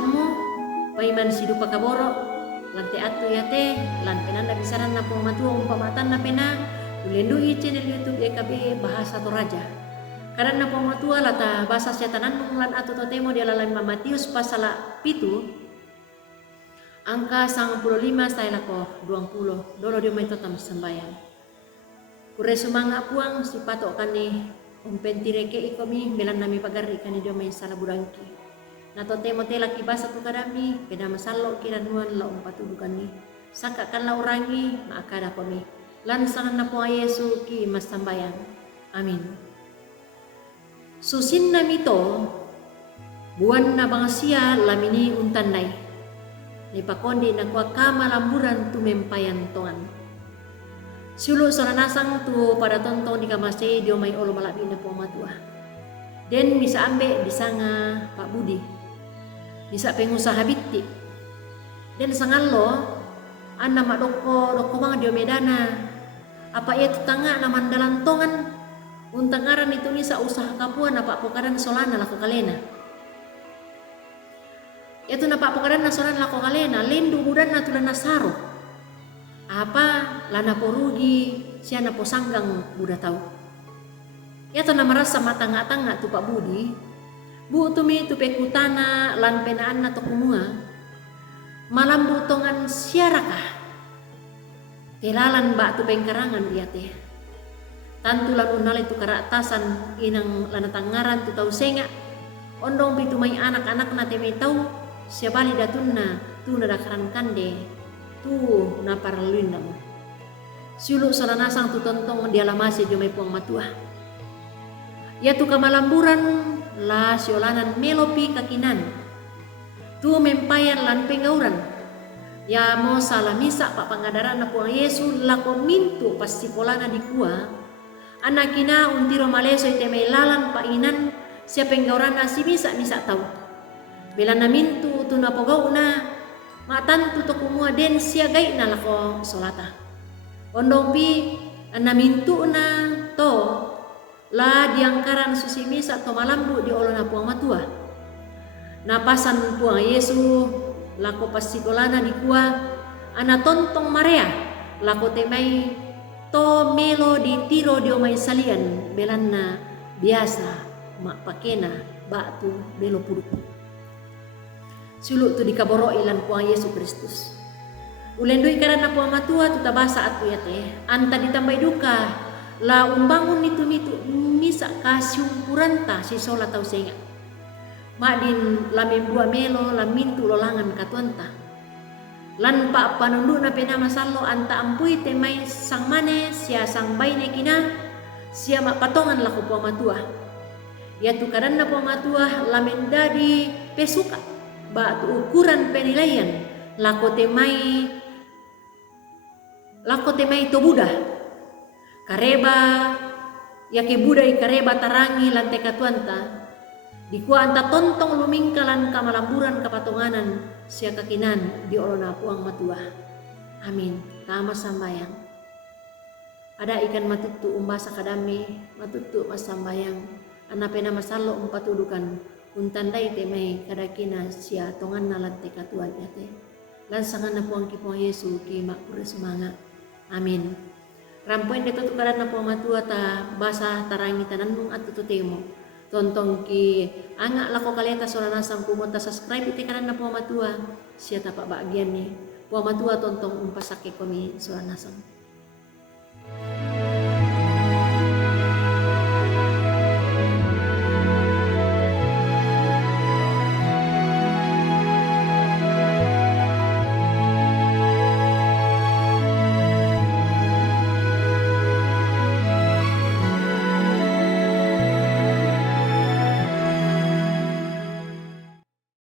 kamu paiman sidupa kaboro lante atu yate lan penanda bisaran na pong matua umpamatan na pena ulendui channel YouTube EKB Bahasa Toraja. Karena na pong matua lata bahasa setanan lan atu totemo dia lalai Matius pasal 7 angka 95 saya lako 20 dolo dia main totam sembayang. Kure sumanga puang si patok kani umpentireke ikomi belan nami pagari kani dia main salah burangki. Nato temo tela kibasa tu kadami peda masalo kiranuan la umpatudukan ni saka kan la urangi maakada komi lan sangan na po Yesu ki masambayan. Amin. Susin na mito buwan na bangsia lamini untanay ni pakondi na kwa kamalamburan tumempayan tongan. Sulu soranasang tu pada tontong di kamase dio may olo malabi na po matua. Den bisa ambe bisa nga Pak Budi. Bisa pengusaha bitti. Den sangallo anna madoko mga dio medana. Apa ia tetangga na mandalan tongan untangaran itu ni sa usaha kapuan apa pokaran solana lako kalena. Itu na pokaran na solana lako kalena lendu budan na tulan nasaro. Apa lana porugi siya na posanggang buda tau. Itu na marasa matanga-tanga tu Pak Budi. Bu tumi tu pekutana lan penaan na to kumua malam butongan siarakah telalan ba tu pengkarangan dia teh tantu lan unale tu karatasan inang lanatangaran tu tau senga ondong pitu may anak-anak na teme tau siya bali datunna tu nadakaran kande tu na paraluin mo siulu soranasang tu tontong dia lamase jo may puang matua ya tu kamalamburan la siolanan melopi kakinan tu mempayan lan pengauran ya mo salamisa pa pangadaran na puang Yesu lako mintu pas sikolana di kuah anakina untiro maleso ite may lalan painan siya penggauran na si misa tau bila na mintu tu na pogaw na matan tu to kumua den siya gay na lako solata ondong pi na mintu na to la diangkaran susimisa to malambu di olo na puang matua. Napasan puang Yesu lako pasikolana di kuah ana tontong Maria lako temai to melo di tiro di omay salian belan na biasa mak pakena batu belo puduk. Sulu tu dikaboro ilan puang Yesu Kristus. Ulendoi karana puang matua tu tabasa atu yate anta ditambah duka la umbangun itu misa kasyukuran ta si sola tau senga madin lamin bua melo lamin tu lolangan katuanta lan pa panundu na pena masalo anta ampui temai sang mane sia sang baine kina sia mak patongan laku puang matua ya tu kadanna puang matua lamin dadi pesuka ba tu ukuran penilaian lako temai to buda kareba yake budai kareba tarangi lantai katuanta dikua anta tontong lumingkalan kamalamburan kapatonganan sia kakinan di olona puang matua. Amin. Kama sambayang ada ikan matutu umbasa kadami matutu mas sambayang anapena masalo umpatudukan untandai temai kadakina sia tongan na lantai katuan yate lansangan na puang kipuang Yesu ki makure semangat. Amin. Rampoin deto tu karan na puang matua ta basa tarangi tananung at tututemo tontong ki anga lako kaleta soranasang kumota subscribe iti karan na puang matua siya tapak bagian ni puang matua tontong umpasake komi soranasang.